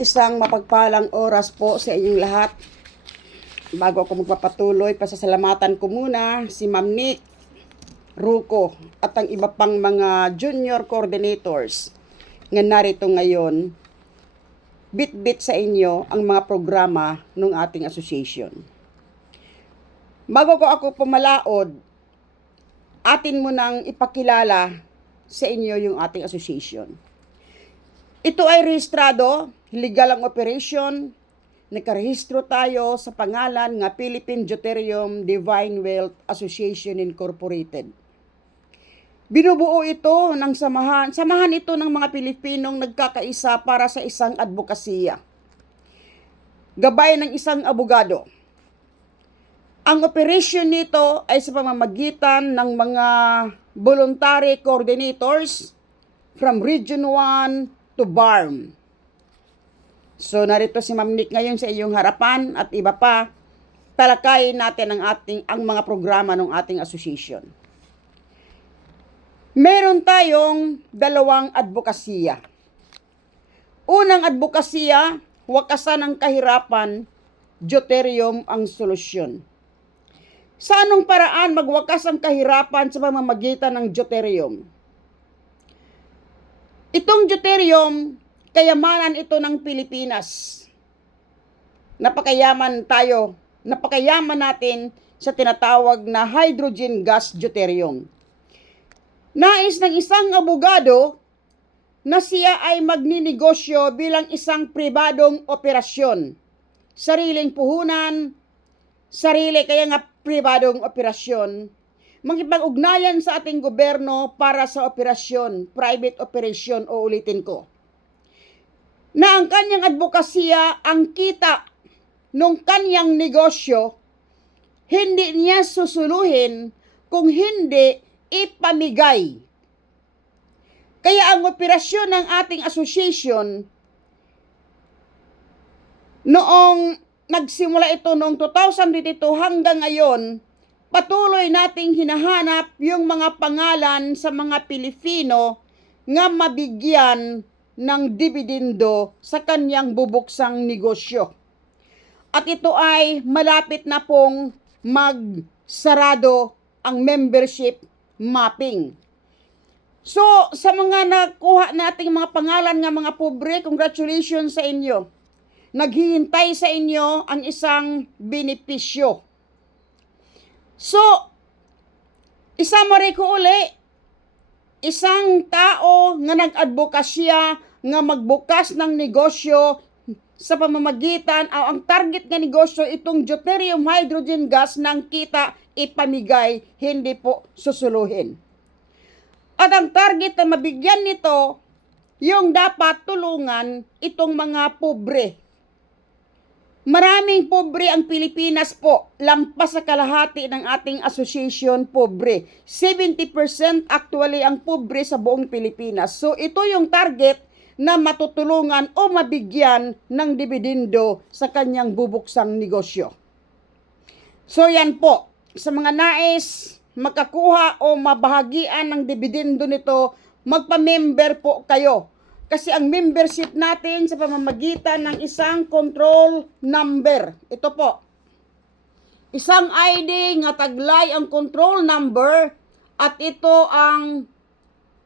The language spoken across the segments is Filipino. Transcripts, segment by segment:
Isang mapagpalang oras po sa inyong lahat. Bago ako magpapatuloy, pasasalamatan ko muna si Ma'am Nick Ruco at ang iba pang mga junior coordinators nga narito ngayon. Bit-bit sa inyo ang mga programa ng ating association. Bago ko ako pumalaod, atin mo nang ipakilala sa inyo yung ating association. Ito ay rehistrado, legal ang operation, nakarehistro tayo sa pangalan nga Philippine Deuterium Divine Wealth Association Incorporated. Binubuo ito ng samahan ito ng mga Pilipinong nagkakaisa para sa isang advokasya. Gabay ng isang abogado. Ang operation nito ay sa pamamagitan ng mga voluntary coordinators from Region 1 to BARM. So narito si Ma'am Nick ngayon sa iyong harapan at iba pa, talakayin natin ang mga programa ng ating association. Meron tayong dalawang advokasya. Unang advokasya, wakasan ng kahirapan, Deuterium ang solusyon. Sa anong paraan magwakas ang kahirapan sa pamamagitan ng Deuterium? Itong Deuterium, kayamanan ito ng Pilipinas. Napakayaman natin sa tinatawag na hydrogen gas Deuterium. Nais ng isang abogado na siya ay magninegosyo bilang isang pribadong operasyon. Sariling puhunan, kaya nga pribadong operasyon. Makipag-ugnayan sa ating gobyerno para sa operasyon, private operation o ulitin ko. Na ang kanyang advokasya, ang kita ng kanyang negosyo, hindi niya susuluhin kung hindi ipamigay. Kaya ang operasyon ng ating association, noong nagsimula ito noong 2022 hanggang ngayon, patuloy nating hinahanap yung mga pangalan sa mga Pilipino nga mabigyan ng dividendo sa kanyang bubuksang negosyo. At ito ay malapit na pong magsarado ang membership mapping. So, sa mga nakuha nating mga pangalan nga mga pobre, congratulations sa inyo. Naghihintay sa inyo ang isang benepisyo. So, isama rin ko uli, isang tao nga nag-advokasya nga magbukas ng negosyo sa pamamagitan ang target nga negosyo itong Deuterium hydrogen gas ng kita ipamigay, hindi po susuluhin. At ang target na mabigyan nito, yung dapat tulungan itong mga pobre. Maraming pobre ang Pilipinas po, lampas sa kalahati ng ating association pobre. 70% actually ang pobre sa buong Pilipinas. So ito yung target na matutulungan o mabigyan ng dividendo sa kanyang bubuksang negosyo. So yan po, sa mga nais makakuha o mabahagian ng dividendo nito, magpa-member po kayo. Kasi ang membership natin sa pamamagitan ng isang control number. Ito po. Isang ID nga taglay ang control number at ito ang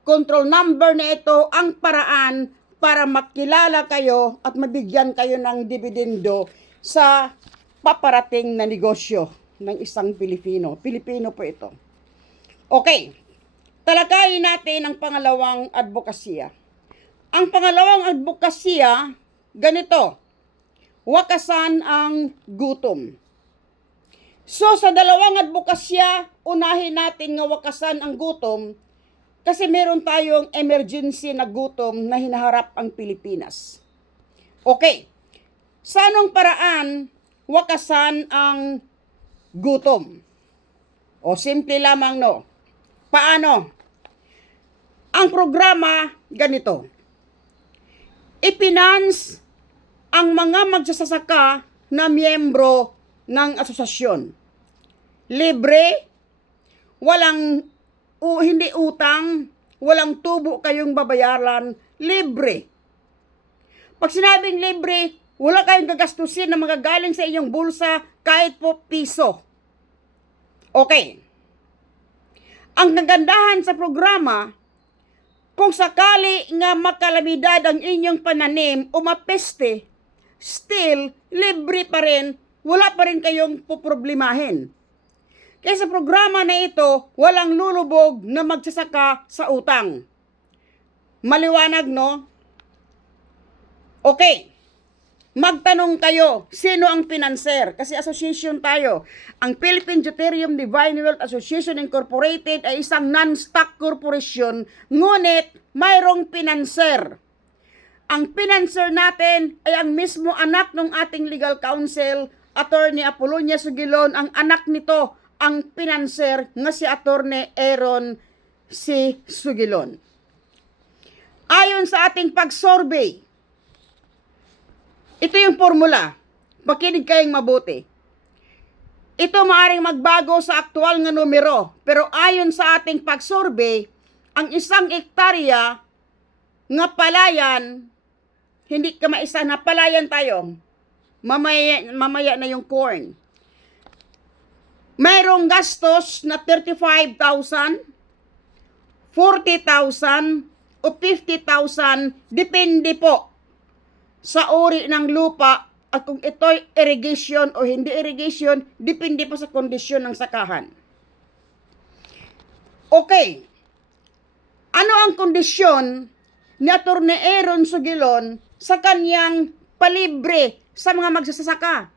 control number na ito ang paraan para makilala kayo at mabigyan kayo ng dividendo sa paparating na negosyo ng isang Pilipino. Pilipino po ito. Okay. Talakayin natin ang pangalawang advokasya. Ang pangalawang advokasya, ganito. Wakasan ang gutom. So sa dalawang advokasya, unahin natin nga wakasan ang gutom kasi meron tayong emergency na gutom na hinaharap ang Pilipinas. Okay. Sa anong paraan wakasan ang gutom? O simple lamang no. Paano? Ang programa ganito. Ipinance ang mga magsasasaka na miyembro ng asosasyon. Libre, hindi utang, walang tubo kayong babayaran, libre. Pag sinabing libre, wala kayong gagastusin na magagaling sa inyong bulsa kahit po piso. Okay. Ang kagandahan sa programa, kung sakali nga makalamidad ang inyong pananim o mapeste, still, libre pa rin, wala pa rin kayong poproblemahin. Kaya sa programa na ito, walang lulubog na magsasaka sa utang. Maliwanag, no? Okay. Magtanong kayo, sino ang pinanser? Kasi association tayo. Ang Philippine Deuterium Divine Wealth Association Incorporated ay isang non-stock corporation, ngunit mayroong pinanser. Ang pinanser natin ay ang mismo anak ng ating legal counsel, Attorney Apolonia Sugilon. Ang anak nito, ang pinanser nga si Attorney Aaron C. Sugilon. Ayon sa ating pag-survey, ito yung formula. Makinig kayong mabuti. Ito maaring magbago sa aktual nga numero, pero ayon sa ating pag-survey, ang 1 hektarya nga palayan, hindi ka maisa na palayan tayo, mamaya na yung corn. Mayroong gastos na 35,000, 40,000, o 50,000, depende po sa uri ng lupa at kung ito'y irrigation o hindi irrigation, depende pa sa kondisyon ng sakahan. Okay. Ano ang kondisyon ni Attorney Aaron Sugilon sa kanyang palibre sa mga magsasaka?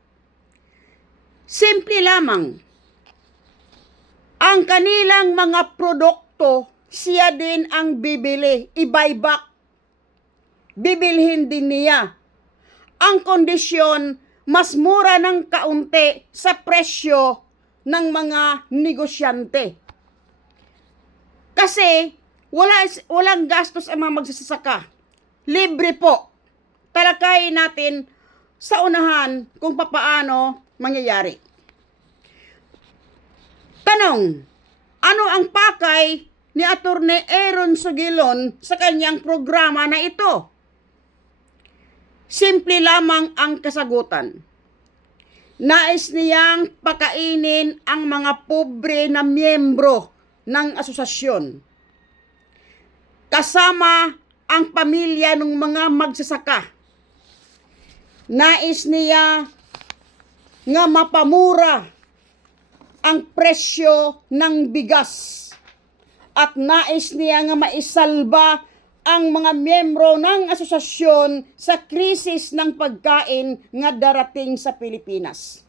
Simple lamang. Ang kanilang mga produkto, siya din ang bibili, i-buyback. Bibilhin din niya. Ang kondisyon, mas mura ng kaunti sa presyo ng mga negosyante. Kasi, walang gastos ang mga magsasaka. Libre po. Talakayin natin sa unahan kung papaano mangyayari. Tanong, ano ang pakay ni Attorney Aaron Sugilon sa kanyang programa na ito? Simple lamang ang kasagutan. Nais niyang pakainin ang mga pobre na miyembro ng asosasyon. Kasama ang pamilya ng mga magsasaka. Nais niya nga mapamura ang presyo ng bigas. At nais niya nga maisalba ang mga miyembro ng asosasyon sa krisis ng pagkain nga darating sa Pilipinas.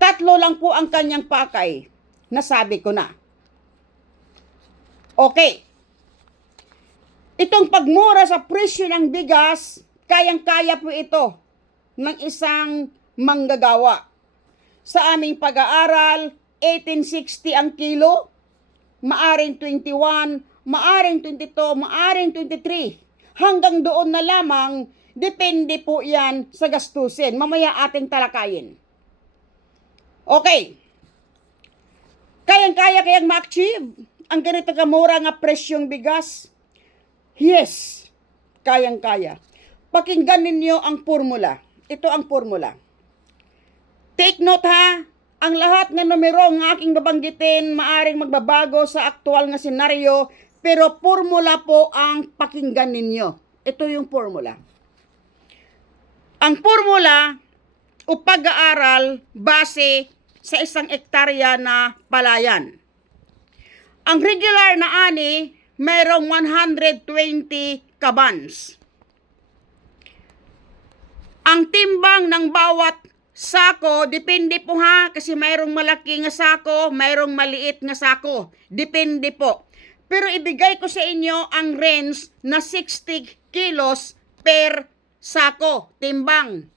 3 lang po ang kanyang pakay. Nasabi ko na. Okay. Itong pagmura sa presyo ng bigas, kayang-kaya po ito ng isang manggagawa. Sa aming pag-aaral, 1860 ang kilo, maaring 21, maaring 22, maaring 23. Hanggang doon na lamang, depende po yan sa gastusin. Mamaya ating talakayin. Okay. Kayang-kaya kayang ma-achieve ang ganito kamura nga presyong bigas? Yes, kayang-kaya. Pakinggan ninyo ang formula. Ito ang formula. Take note ha, ang lahat ng numero ng aking babanggitin maaring magbabago sa aktual nga senaryo, pero formula po ang pakinggan ninyo. Ito yung formula. Ang formula o pag-aaral base sa 1 hektarya na palayan. Ang regular na ani, mayroong 120 kabans. Ang timbang ng bawat sako, depende po ha, kasi mayroong malaki nga sako, mayroong maliit nga sako. Depende po. Pero ibigay ko sa inyo ang range na 60 kilos per sako, timbang.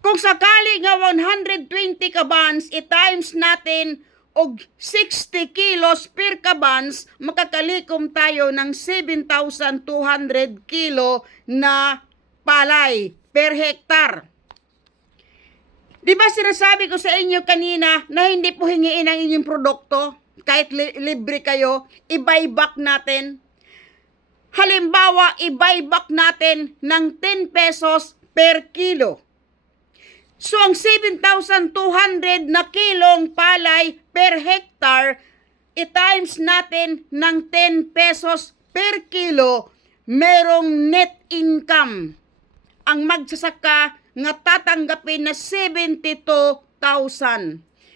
Kung sakali nga 120 kabans, i-times natin og 60 kilos per kabans, makakalikom tayo ng 7,200 kilo na palay per hektar. Di ba sinasabi ko sa inyo kanina na hindi po hingiin ang inyong produkto? Kahit libre kayo, i-buyback natin. halimbawa, i-buyback natin ng 10 pesos per kilo. So, ang 7,200 na kilong palay per hectare, i-times natin ng 10 pesos per kilo, merong net income ang magsasaka nga tatanggapin na 72,000.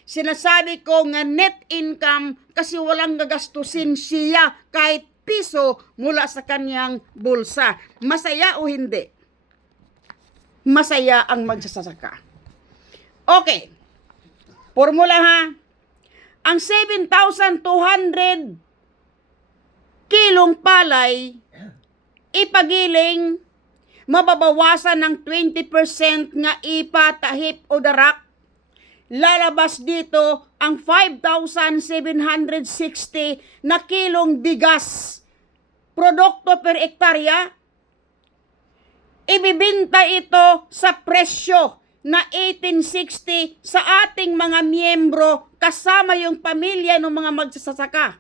Sinasabi ko nga net income kasi walang gagastusin siya kahit piso mula sa kanyang bulsa. Masaya o hindi? Masaya ang magsasaka. Okay. Formula ha. Ang 7,200 kilong palay ipagiling mababawasan ng 20% nga ipa, tahip o darak. Lalabas dito ang 5,760 na kilong bigas. Produkto per hektarya. Ibibinta ito sa presyo na 1860 sa ating mga miyembro kasama yung pamilya ng mga magsasaka.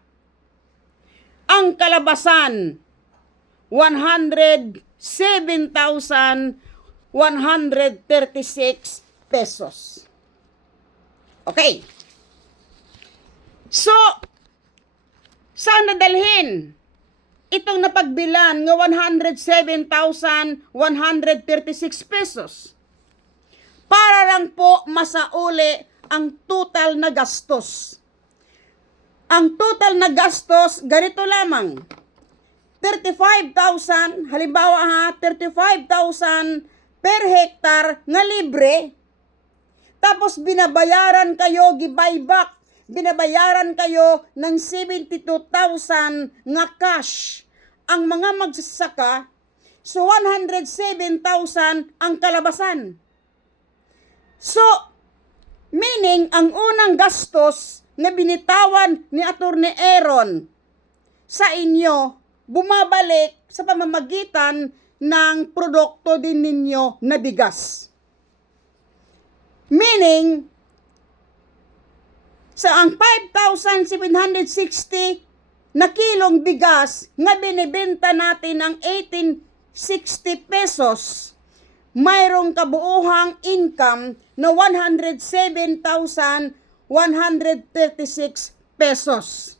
Ang kalabasan, 107,136 pesos. Okay. So, saan nadalhin itong napagbilan ng 107,136 pesos? Para lang po masauli ang total na gastos. Ang total na gastos, ganito lamang. 35,000, halimbawa ha, 35,000 per hektar na libre. Tapos binabayaran kayo, gibuyback, binabayaran kayo ng 72,000 nga cash. Ang mga magsasaka, so 107,000 ang kalabasan. So, meaning, ang unang gastos na binitawan ni Attorney Aaron sa inyo, bumabalik sa pamamagitan ng produkto din ninyo na bigas. Meaning, sa ang 5,760 na kilong bigas nga binibenta natin ng 1860 pesos, mayroong kabuuhang income na 107,136 pesos.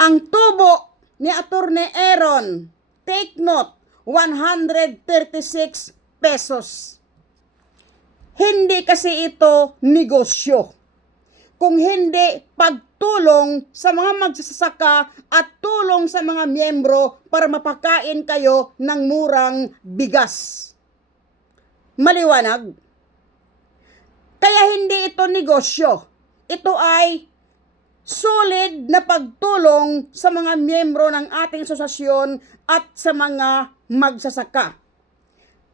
Ang tubo ni Attorney Aaron, take note, 136 pesos. Hindi kasi ito negosyo. Kung hindi pagtulong sa mga magsasaka at tulong sa mga miyembro para mapakain kayo ng murang bigas. Maliwanag? Kaya hindi ito negosyo. Ito ay solid na pagtulong sa mga miyembro ng ating asosasyon at sa mga magsasaka.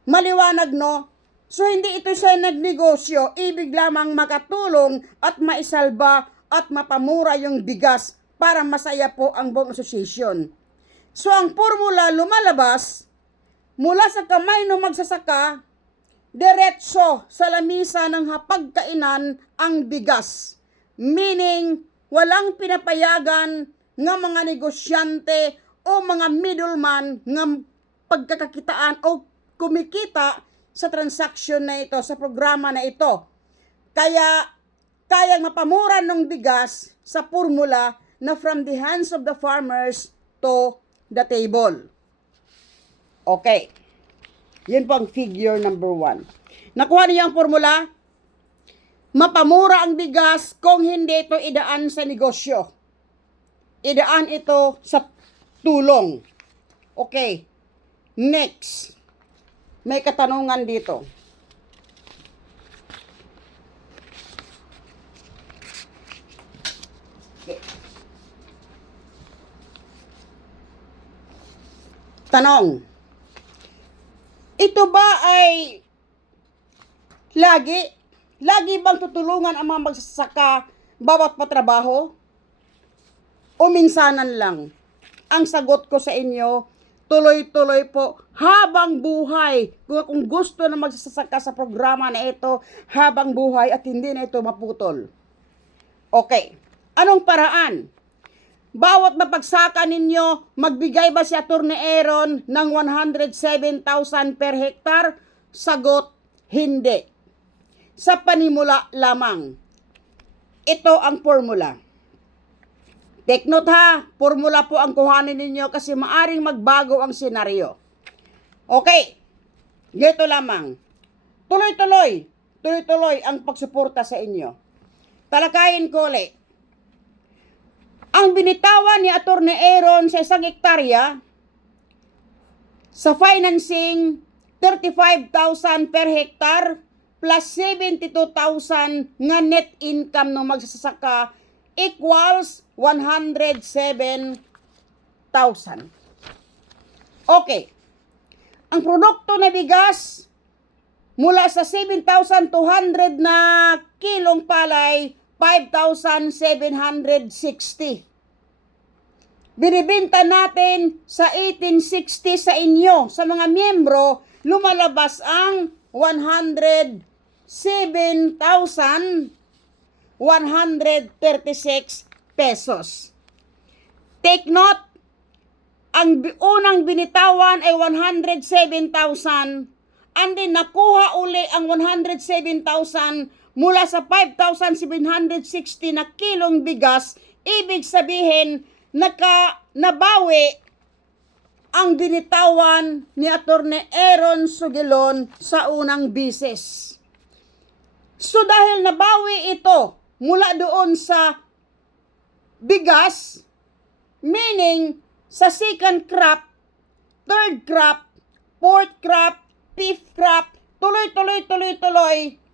Maliwanag, no? So, hindi ito siya nagnegosyo, ibig lamang makatulong at maisalba at mapamura yung bigas para masaya po ang buong association. So, ang formula lumalabas mula sa kamay ng magsasaka, diretso sa lamisa ng hapagkainan ang bigas. Meaning, walang pinapayagan ng mga negosyante o mga middleman ng pagkakakitaan o kumikita sa transaction na ito, sa programa na ito. Kaya mapamura ng bigas sa formula na from the hands of the farmers to the table. Okay. Yun po ang figure number 1. Nakuha niyo ang formula? Mapamura ang bigas kung hindi ito idaan sa negosyo. Idaan ito sa tulong. Okay. Next. May katanungan dito. Okay. Tanong. Ito ba ay lagi bang tutulungan ang mga magsasaka bawat patrabaho? O minsanan lang? Ang sagot ko sa inyo, tuloy-tuloy po habang buhay. Kung gusto na magsasaka sa programa na ito, habang buhay at hindi na ito maputol. Okay. Anong paraan? bawat mapagsaka ninyo, magbigay ba si Atty. Aaron ng 107,000 per hektar? Sagot, hindi. Sa panimula lamang. Ito ang formula. Take note ha, formula po ang kuhanin ninyo kasi maaring magbago ang senaryo. Okay, ganito lamang. Tuloy-tuloy ang pagsuporta sa inyo. Talakayin ko ulit. Ang binitawan ni Atty. Aaron sa 1 hektarya sa financing 35,000 per hektar plus 72,000 nga net income ng magsasaka equals 107,000. Okay. Ang produkto na bigas mula sa 7,200 na kilong palay, 5,760. Binibenta natin sa 1860 sa inyo, sa mga miyembro, lumalabas ang 107,136 pesos. Take note, ang unang binitawan ay 107,000 and then nakuha uli ang 107,000 mula sa 5,760 na kilong bigas. Ibig sabihin, nabawi ang binitawan ni Atty. Aaron Sugilon sa unang bisis. So dahil nabawi ito mula doon sa bigas, meaning sa second crop, third crop, fourth crop, fifth crop, tuloy,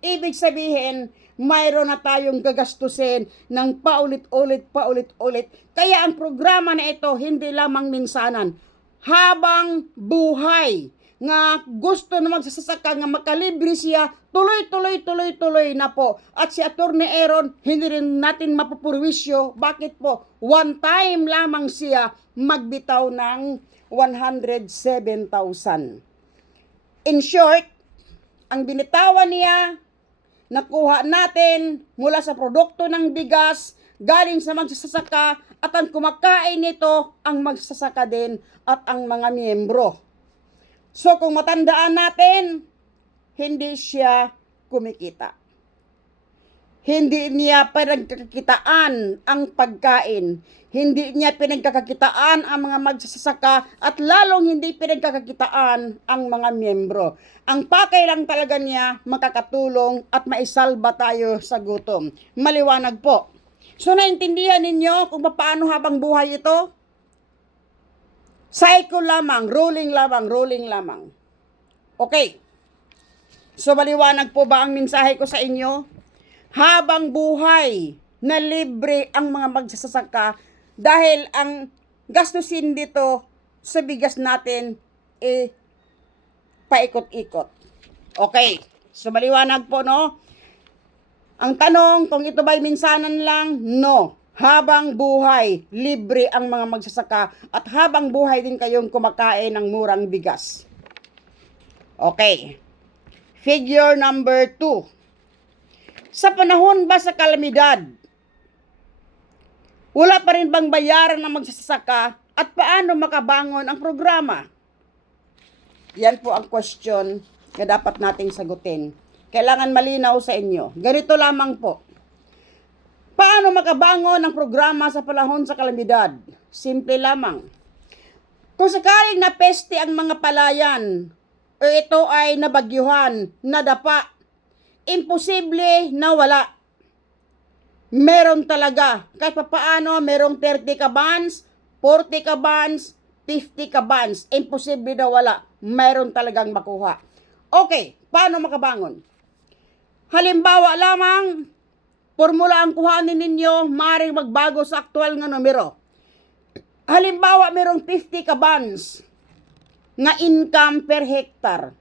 ibig sabihin, mayroon na tayong gagastusin ng paulit-ulit. Kaya ang programa na ito, hindi lamang minsanan, habang buhay, nga gusto na magsasaka, nga makalibre siya, tuloy na po. At si Atty. Aaron, hindi rin natin mapupurwisyo. Bakit po? One time lamang siya magbitaw ng 107,000. In short, ang binitawan niya, nakuha natin mula sa produkto ng bigas, galing sa magsasaka, at ang kumakain nito, ang magsasaka din at ang mga miyembro. So kung matandaan natin, hindi siya kumikita. Hindi niya pinagkakakitaan ang pagkain. Hindi niya pinagkakakitaan ang mga magsasaka at lalong hindi pinagkakakitaan ang mga miyembro. Ang pakay lang talaga niya makakatulong at maisalba tayo sa gutom. Maliwanag po. So naintindihan ninyo kung paano habang buhay ito? Cycle lamang, rolling lamang. Okay. So maliwanag po ba ang mensahe ko sa inyo? Habang buhay na libre ang mga magsasaka dahil ang gastusin dito sa bigas natin paikot-ikot. Okay. So maliwanag po, no? Ang tanong kung ito ba'y minsanan lang, no. Habang buhay, libre ang mga magsasaka at habang buhay din kayong kumakain ng murang bigas. Okay. Figure number 2. Sa panahon ba sa kalamidad, wala pa rin bang bayaran ng magsasaka at paano makabangon ang programa? Yan po ang question na dapat nating sagutin. Kailangan malinaw sa inyo. Ganito lamang po. Paano makabangon ang programa sa panahon sa kalamidad? Simple lamang. Kung sakaling napeste ang mga palayan o ito ay nabagyuhan, nadapa, imposible na wala. Meron talaga. Kahit paano, merong 30 ka bans, 40 ka bans, 50 ka bans. Imposible na wala. Meron talagang makuha. Okay, paano makabangon? Halimbawa lamang, formula ang kuhanin ninyo, maaaring magbago sa aktual nga numero. Halimbawa, merong 50 ka bans nga income per hectare.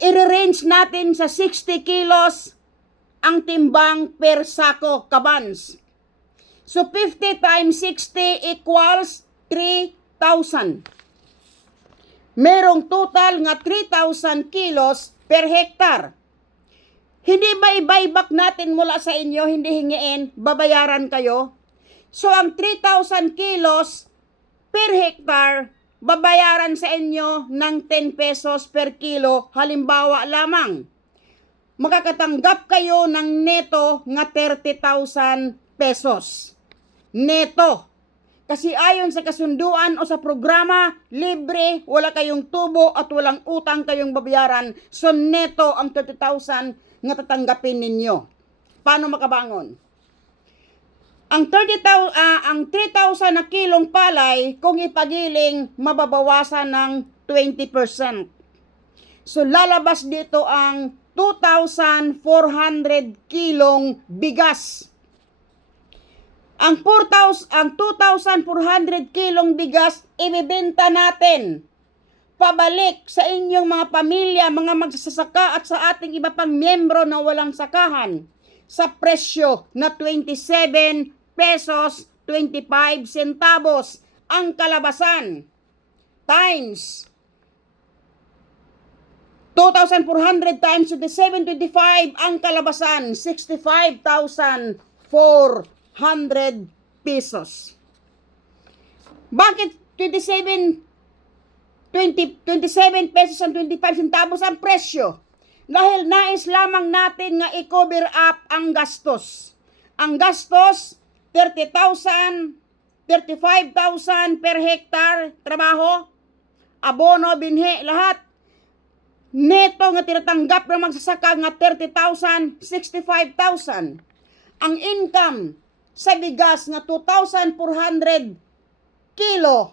I-range natin sa 60 kilos ang timbang per sako kabans. So 50 times 60 equals 3,000. Merong total nga 3,000 kilos per hectare. Hindi ba i-buyback natin mula sa inyo, hindi hingiin, babayaran kayo? So, ang 3,000 kilos per hectare, babayaran sa inyo ng 10 pesos per kilo, halimbawa lamang. Makakatanggap kayo ng neto nga 30,000 pesos. Neto. Kasi ayon sa kasunduan o sa programa, libre, wala kayong tubo at walang utang kayong babayaran. So, neto ang 30,000 nga tatanggapin ninyo. Paano makabangon? Ang 3,000 na kilong palay, kung ipagiling, mababawasan ng 20%. So, lalabas dito ang 2,400 kilong bigas. Ang 2,400 kilong bigas, ibibenta natin pabalik sa inyong mga pamilya, mga magsasaka at sa ating iba pang miyembro na walang sakahan sa presyo na 27 pesos 25 centavos ang kalabasan times 2,400 times 27.25 ang kalabasan 65,400 pesos. Bakit 27 pesos and 25 centavos ang presyo? Dahil nais lamang natin nga i-cover up ang gastos. Ang gastos 30,000, 35,000 per hectare trabaho, abono, binhi, lahat. Neto nga tinatanggap ng magsasaka nga 30,000, 65,000. Ang income sa bigas nga 2,400 kilo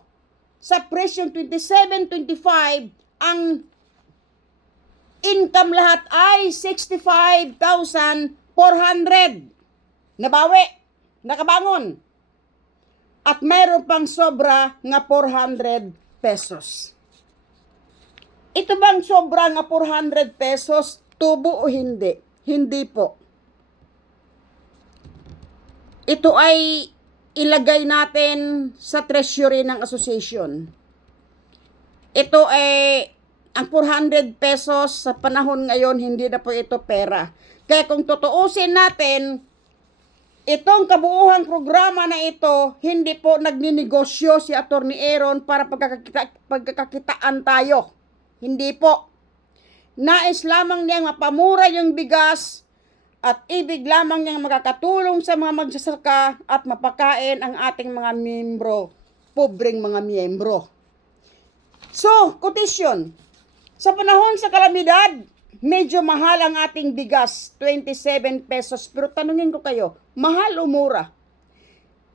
sa presyong 27.25, ang income lahat ay 65,400. Nabawi. Nakabangon. At mayroon pang sobra nga 400 pesos. Ito bang sobra nga 400 pesos, tubo o hindi? Hindi po. Ito ay ilagay natin sa treasury ng association. Ito ay ang 400 pesos sa panahon ngayon, hindi na po ito pera. Kaya kung tutuusin natin, itong kabuuhang programa na ito, hindi po nagninegosyo si Atty. Aaron para pagkakakitaan tayo. Hindi po. Nais lamang niyang mapamura yung bigas at ibig lamang niyang makakatulong sa mga magsasaka at mapakain ang ating mga miyembro, pobreng mga miyembro. So, quotation. Sa panahon sa kalamidad, medyo mahal ang ating bigas, 27 pesos. Pero tanungin ko kayo, mahal o mura?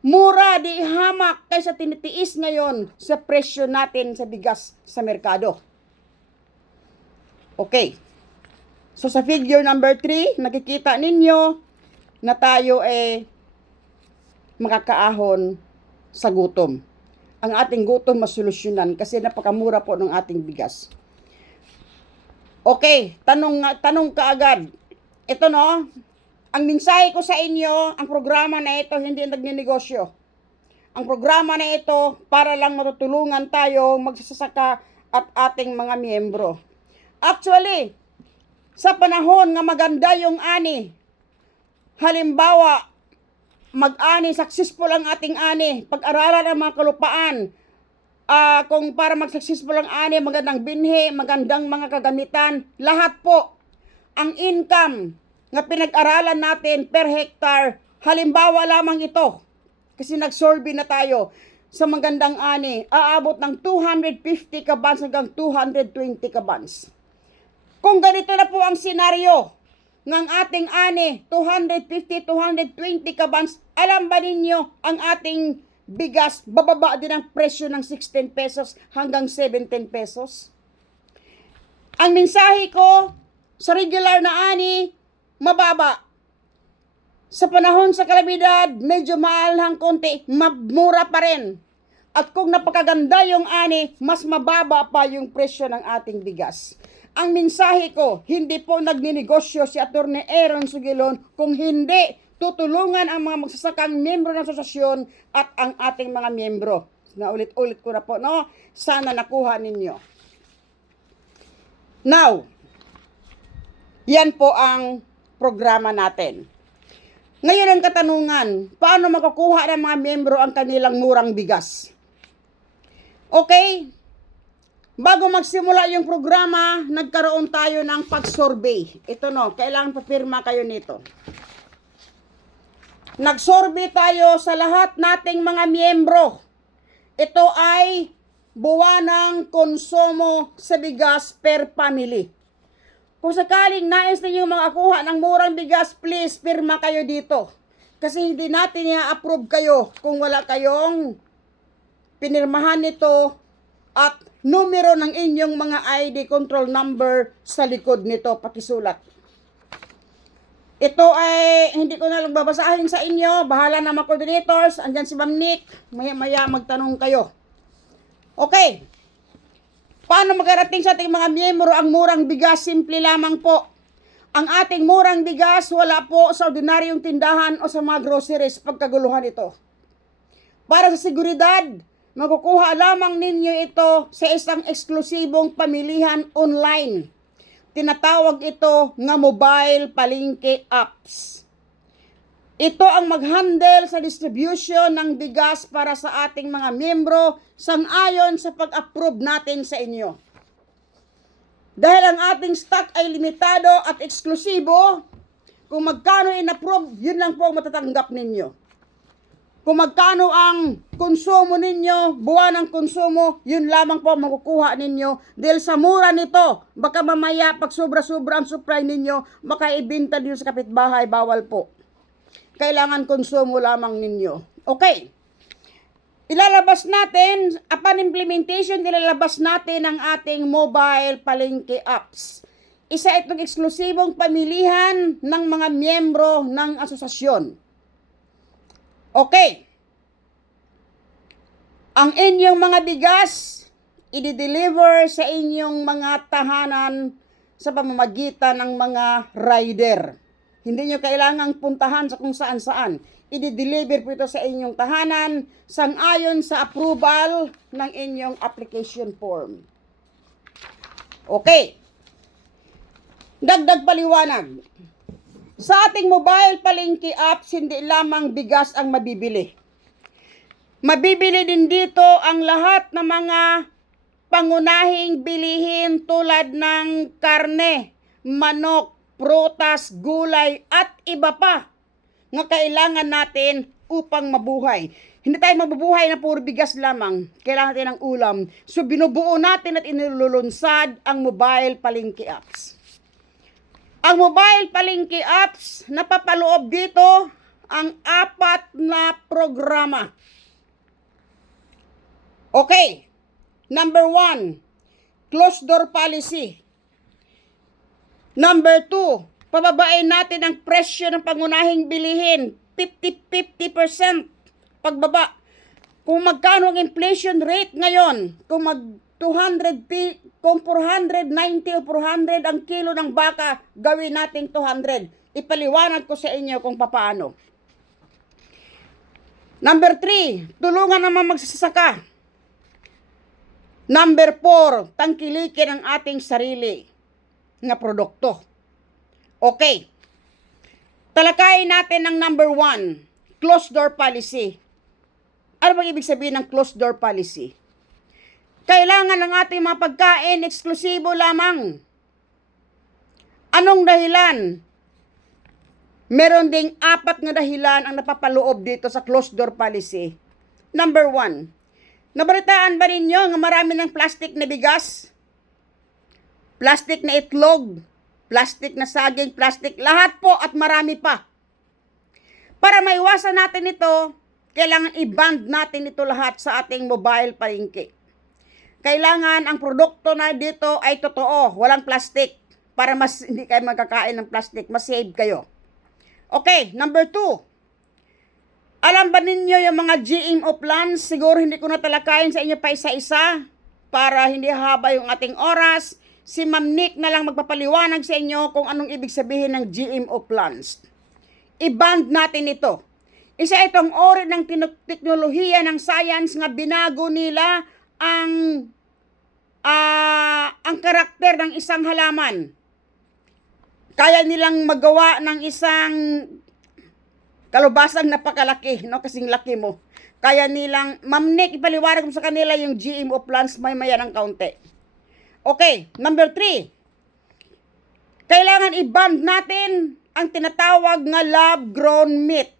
Mura, di hamak kaysa tinitiis ngayon sa presyo natin sa bigas sa merkado. Okay. So sa figure number 3, nakikita ninyo na tayo makakaahon sa gutom. Ang ating gutom masolusyonan kasi napakamura po ng ating bigas. Okay, tanong kaagad. Ito no, ang mensahe ko sa inyo, ang programa na ito hindi nagninegosyo. Ang programa na ito para lang matutulungan tayo magsasaka at ating mga miyembro. Actually, sa panahon nga maganda yung ani, halimbawa, mag-ani, successful ang ating ani, pag-aralan ang mga kalupaan, kung para mag-successful ang ani, magandang binhi, magandang mga kagamitan, lahat po, ang income nga pinag-aralan natin per hectare, halimbawa lamang ito, kasi nag-survey na tayo, sa magandang ani, aabot ng 250 kabans hanggang 220 kabans. Kung ganito na po ang senaryo ng ating ani, 250, 220 kabans, alam ba ninyo ang ating bigas, bababa din ang presyo ng 16 pesos hanggang 17 pesos? Ang mensahe ko, sa regular na ani, mababa. Sa panahon sa kalamidad, medyo mahal ng konti, mura pa rin. At kung napakaganda yung ani, mas mababa pa yung presyo ng ating bigas. Ang mensahe ko, hindi po nagninegosyo si Atty. Aaron Sugilon kung hindi tutulungan ang mga magsasakang miyembro ng asosasyon at ang ating mga miyembro. Naulit-ulit ko na po, no? Sana nakuha ninyo. Now, yan po ang programa natin. Ngayon ang katanungan, paano makukuha ng mga miyembro ang kanilang murang bigas? Okay? Bago magsimula yung programa, nagkaroon tayo ng pag-survey. Ito no, kailangan papirma kayo nito. Nag-survey tayo sa lahat nating mga miyembro. Ito ay buwanang konsumo sa bigas per family. Kung sakaling nais ninyo makakuha ng murang bigas, please pirma kayo dito. Kasi hindi natin i-approve kayo kung wala kayong pinirmahan nito at numero ng inyong mga ID control number sa likod nito, pakisulat. Ito ay hindi ko na lang babasahin sa inyo. Bahala na mga coordinators. Andyan si Ma'am Nick. Maya-maya magtanong kayo. Okay. Paano magarating sa ating mga miyembro ang murang bigas? Simple lamang po. Ang ating murang bigas wala po sa ordinaryong tindahan o sa mga groceries pagkaguluhan ito. Para sa seguridad, makukuha lamang ninyo ito sa isang eksklusibong pamilihan online. Tinatawag ito nga mobile palengke apps. Ito ang mag-handle sa distribution ng bigas para sa ating mga miyembro sang-ayon sa pag-approve natin sa inyo. Dahil ang ating stock ay limitado at eksklusibo, kung magkano in-approve, yun lang po ang matatanggap ninyo. Kung magkano ang konsumo ninyo, buwan ng konsumo, yun lamang po makukuha ninyo. Dahil sa mura nito, baka mamaya pag sobra-sobra ang supply ninyo, baka ibinta ninyo sa kapitbahay, bawal po. Kailangan konsumo lamang ninyo. Okay. Ilalabas natin, upon implementation, ilalabas natin ang ating mobile palengke apps. Isa itong eksklusibong pamilihan ng mga miyembro ng asosasyon. Okay. Ang inyong mga bigas, i-deliver sa inyong mga tahanan sa pamamagitan ng mga rider. Hindi nyo kailangang puntahan sa kung saan-saan. I-deliver po ito sa inyong tahanan sang-ayon sa approval ng inyong application form. Okay. Dagdag paliwanag. Sa ating mobile palengke apps, hindi lamang bigas ang mabibili. Mabibili din dito ang lahat ng mga pangunahing bilihin tulad ng karne, manok, prutas, gulay at iba pa na kailangan natin upang mabuhay. Hindi tayo mabubuhay na puro bigas lamang. Kailangan natin ng ulam. So binubuo natin at inilulunsad ang mobile palengke apps. Ang mobile palengke apps, napapaloob dito ang 4 na programa. Okay. Number 1, closed door policy. Number 2, pababain natin ang presyo ng pangunahing bilihin. 50% pagbaba. Kung magkano ang inflation rate ngayon, kung 490 o 400 ang kilo ng baka, gawin natin 200. Ipaliwanag ko sa inyo kung paano. Number 3, tulungan naman magsasaka. Number 4, tangkilikin ang ating sarili na produkto. Okay. Talakayin natin ang number 1, closed door policy. Ano bang ibig sabihin ng closed door policy? Kailangan ng ating mga pagkain eksklusibo lamang. Anong dahilan? Meron ding 4 na dahilan ang napapaloob dito sa closed door policy. Number 1, nabalitaan ba ninyo nga marami ng plastic na bigas? Plastic na itlog, plastic na saging, plastic, lahat po at marami pa. Para maiwasan natin ito, kailangan i-ban natin ito lahat sa ating mobile palengke. Kailangan ang produkto na dito ay totoo, walang plastic, para mas hindi kayo magkakain ng plastic, mas save kayo. Okay, number 2. Alam ba ninyo yung mga GMO plants? Siguro hindi ko na talakayin sa inyo pa isa-isa para hindi haba yung ating oras. Si Ma'am Nick na lang magpapaliwanag sa inyo kung anong ibig sabihin ng GMO plants. I-ban natin ito. Isa itong uri ng teknolohiya ng science nga binago nila ang karakter ng isang halaman. Kaya nilang magawa ng isang kalubasang napakalaki, no? Kasing laki mo. Kaya nilang, Ma'am Nick, ipaliwanag mo sa kanila yung GMO plants, may maya ng kaunti. Okay, number 3. Kailangan i-ban natin ang tinatawag nga lab-grown meat.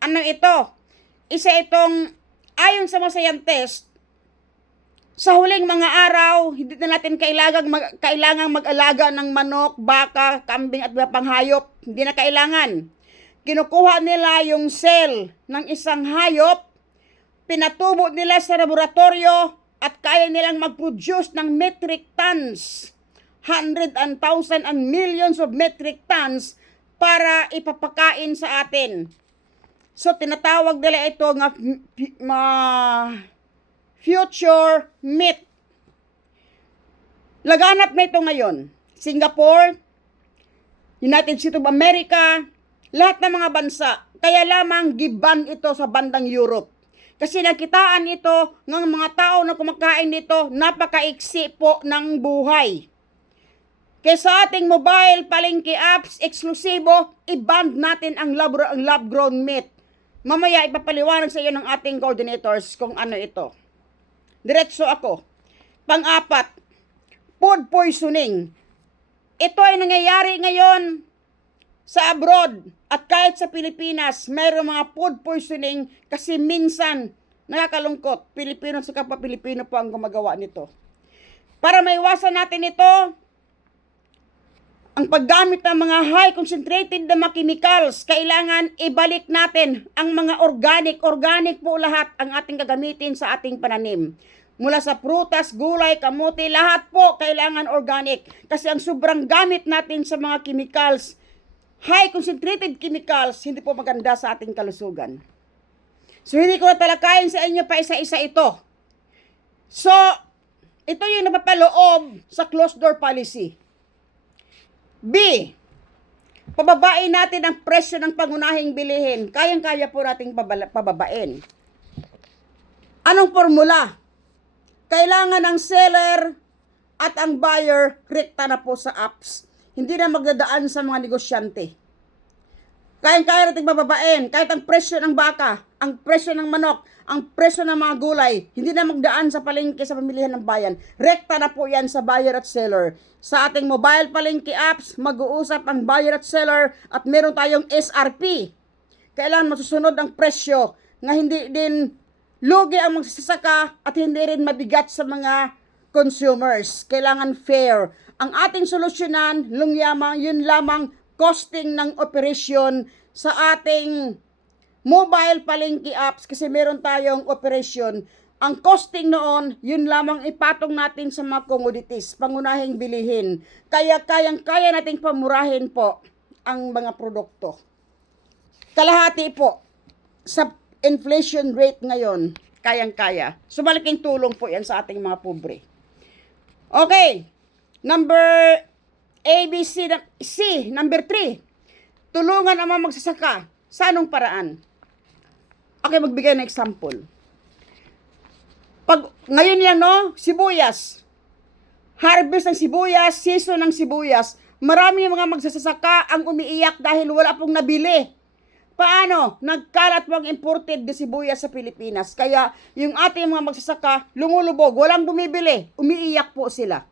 Ano ito? Isa itong, ayon sa mga scientist, sa huling mga araw, hindi na natin kailangang mag-alaga ng manok, baka, kambing at pang hayop. Hindi na kailangan. Kinukuha nila yung cell ng isang hayop, pinatubo nila sa laboratorio, at kaya nilang mag-produce ng metric tons, 100 and 1,000 and millions of metric tons para ipapakain sa atin. So, tinatawag nila ito nga future meat. Laganap na ito ngayon. Singapore, United States of America, lahat ng mga bansa. Kaya lamang giban ito sa bandang Europe. Kasi nakitaan ito ng mga tao na kumakain nito, napakaiksi po ng buhay. Kaya sa ating mobile palengke apps, eksklusibo, i-ban natin ang lab-grown meat. Mamaya ipapaliwanag sa iyo ng ating coordinators kung ano ito. Diretso ako. Pang-4, food poisoning. Ito ay nangyayari ngayon sa abroad at kahit sa Pilipinas, mayroong mga food poisoning kasi minsan, nakakalungkot, Pilipino sa kapwa Pilipino po ang gumagawa nito. Para maiwasan natin ito, ang paggamit ng mga high concentrated na mga chemicals, kailangan ibalik natin ang mga organic po lahat ang ating gagamitin sa ating pananim. Mula sa prutas, gulay, kamote, lahat po kailangan organic. Kasi ang sobrang gamit natin sa mga chemicals, high concentrated chemicals, hindi po maganda sa ating kalusugan. So, hindi ko na talakayin sa inyo pa isa-isa ito. So, ito yung napapaloob sa closed door policy. B, pababain natin ang presyo ng pangunahing bilihin. Kayang-kaya po nating pababain. Anong formula? Kailangan ang seller at ang buyer rekta na po sa apps. Hindi na magdadaan sa mga negosyante. Kayang-kaya natin bababain. Kahit ang presyo ng baka, ang presyo ng manok, ang presyo ng mga gulay, hindi na magdaan sa palengke sa pamilihan ng bayan. Rekta na po yan sa buyer at seller. Sa ating mobile palengke apps, mag-uusap ang buyer at seller at meron tayong SRP. Kailangan masusunod ang presyo na hindi din lugi ang magsasaka at hindi rin mabigat sa mga consumers. Kailangan fair. Ang ating solusyonan, yun lamang costing ng operasyon sa ating mobile palengke apps kasi meron tayong operasyon. Ang costing noon, yun lamang ipatong natin sa mga commodities, pangunahing bilihin. Kaya kayang-kaya nating pamurahin po ang mga produkto. Kalahati po sa inflation rate ngayon, kayang-kaya. So, malaking tulong po yan sa ating mga pobre. Okay, number number 3. Tulungan ang mga magsasaka. Sa anong paraan? Okay, magbigay ng example. Ngayon yan, no? Sibuyas. Harvest ng sibuyas, season ng sibuyas. Marami mga magsasaka ang umiiyak dahil wala pong nabili. Paano? Nagkalat po ang imported na sibuyas sa Pilipinas. Kaya yung ating mga magsasaka, lumulubog, walang bumibili. Umiiyak po sila.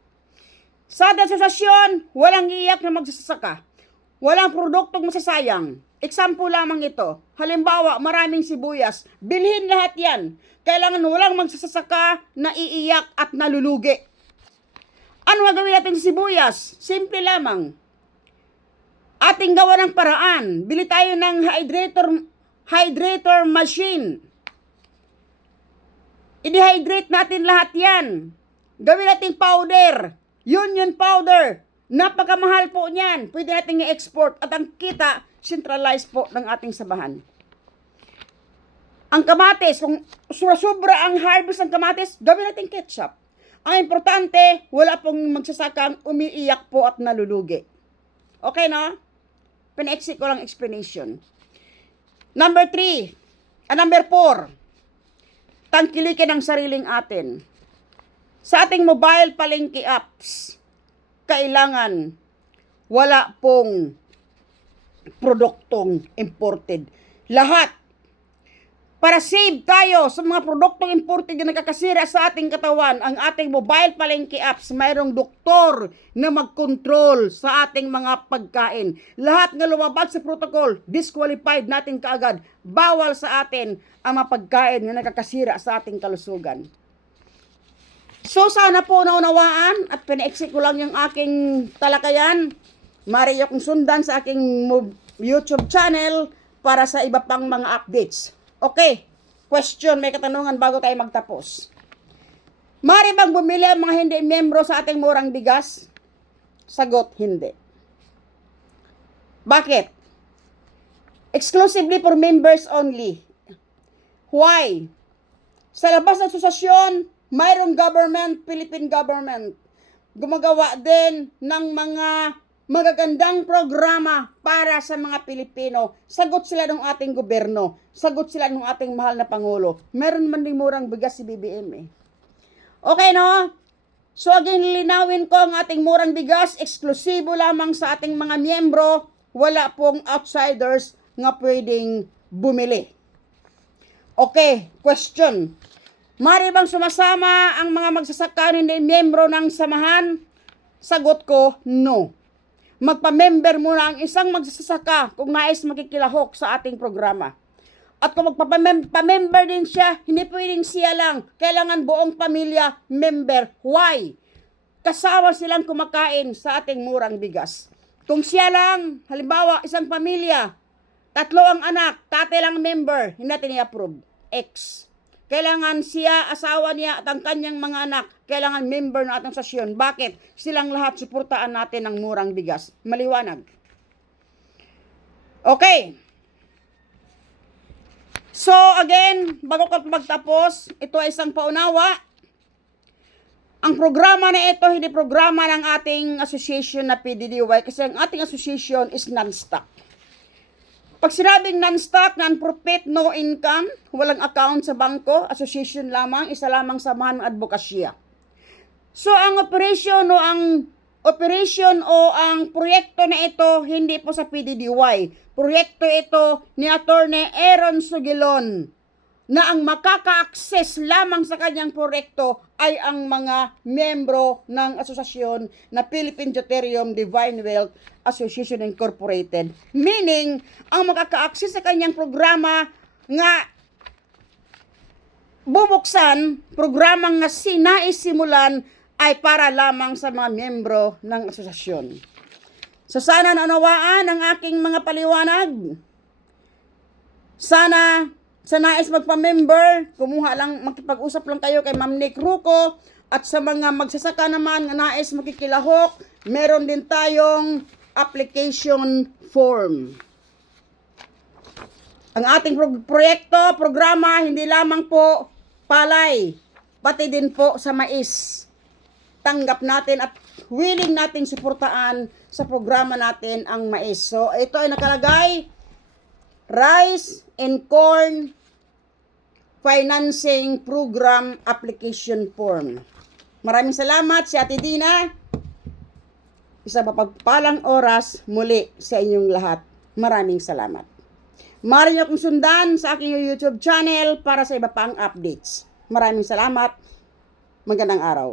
Sa asosasyon, walang iiyak na magsasaka. Walang produktong masasayang. Example lamang ito. Halimbawa, maraming sibuyas. Bilhin lahat yan. Kailangan walang magsasaka na iiyak at nalulugi. Ano gagawin natin sa sibuyas? Simple lamang. Ating gawa ng paraan. Bili tayo ng hydrator machine. I-dehydrate natin lahat yan. Gawin natin powder. Union powder. Napakamahal po niyan. Pwede natin i-export. At ang kita, centralized po ng ating sabahan. Ang kamatis, kung sobra ang harvest ng kamatis, gawin natin ketchup. Ang importante, wala pong magsasakang umiiyak po at nalulugi. Okay, no? Pina-exit ko lang explanation. Number 4. Tangkilikin ang sariling atin. Sa ating mobile palengke apps, kailangan wala pong produktong imported. lahat. Para save tayo sa mga produktong imported na nakakasira sa ating katawan, ang ating mobile palengke apps, mayroong doktor na mag-control sa ating mga pagkain. Lahat nga lumabag sa protocol, disqualified natin kaagad. Bawal sa atin ang mga pagkain na nakakasira sa ating kalusugan. So sana po naunawaan at pina-exit ko lang yung aking talakayan. Maaari kong sundan sa aking YouTube channel para sa iba pang mga updates. Okay, question, may katanungan bago tayo magtapos. Maaari bang bumili ang mga hindi miyembro sa ating murang bigas? Sagot, hindi. Bakit? Exclusively for members only. Why? Sa labas ng asosasyon, mayroong government, Philippine government, gumagawa din ng mga magagandang programa para sa mga Pilipino. Sagot sila ng ating gobyerno. Sagot sila ng ating mahal na Pangulo. Meron man din murang bigas si BBM eh. Okay no? So again, linawin ko ang ating murang bigas, eksklusibo lamang sa ating mga miyembro. Wala pong outsiders nga pwedeng bumili. Okay, question. Mari bang sumasama ang mga magsasaka hindi miyembro ng samahan? Sagot ko, no. Magpa-member muna ang isang magsasaka kung nais makikilahok sa ating programa. At kung magpa-member din siya, hindi pwedeng siya lang. Kailangan buong pamilya member. Why? Kasama silang kumakain sa ating murang bigas. Kung siya lang, halimbawa, isang pamilya, 3 ang anak, tatay lang member, hindi natin i-approve. X. Kailangan siya, asawa niya at ang kanyang mga anak, kailangan member ng ating sasyon. Bakit? Silang lahat suportaan natin ng murang bigas. Maliwanag. Okay. So again, bago ka magtapos, ito ay isang paunawa. Ang programa na ito, hindi programa ng ating association na PDDY kasi ang ating association is non-stock. Pag sinabing non-stock, non-profit, no income, walang account sa bangko, association lamang, isa lamang samahan ng advokasya. So, ang operation o ang proyekto na ito, hindi po sa PDDY. Proyekto ito ni Attorney Aaron Sugilon na ang makaka-access lamang sa kanyang proyekto ay ang mga miyembro ng asosasyon na Philippine Deuterium Divine Wealth Association Incorporated. Meaning, ang makaka-access sa kanyang programa nga bubuksan, programang nga sinaisimulan ay para lamang sa mga miyembro ng asosasyon. So sana naunawaan ang aking mga paliwanag. Sana sa nais magpa-member, kumuha lang, makipag-usap lang kayo kay Ma'am Nick Ruco. At sa mga magsasaka naman na nais makikilahok, meron din tayong application form. Ang ating proyekto, programa, hindi lamang po palay, pati din po sa mais. Tanggap natin at willing nating suportaan sa programa natin ang mais. So, ito ay nakalagay, Rice and Corn Financing Program Application Form. Maraming salamat si Ate Dina. Isa mapagpalang oras muli sa inyong lahat. Maraming salamat. Maaari niyo akong sundan sa aking YouTube channel para sa iba pang updates. Maraming salamat. Magandang araw.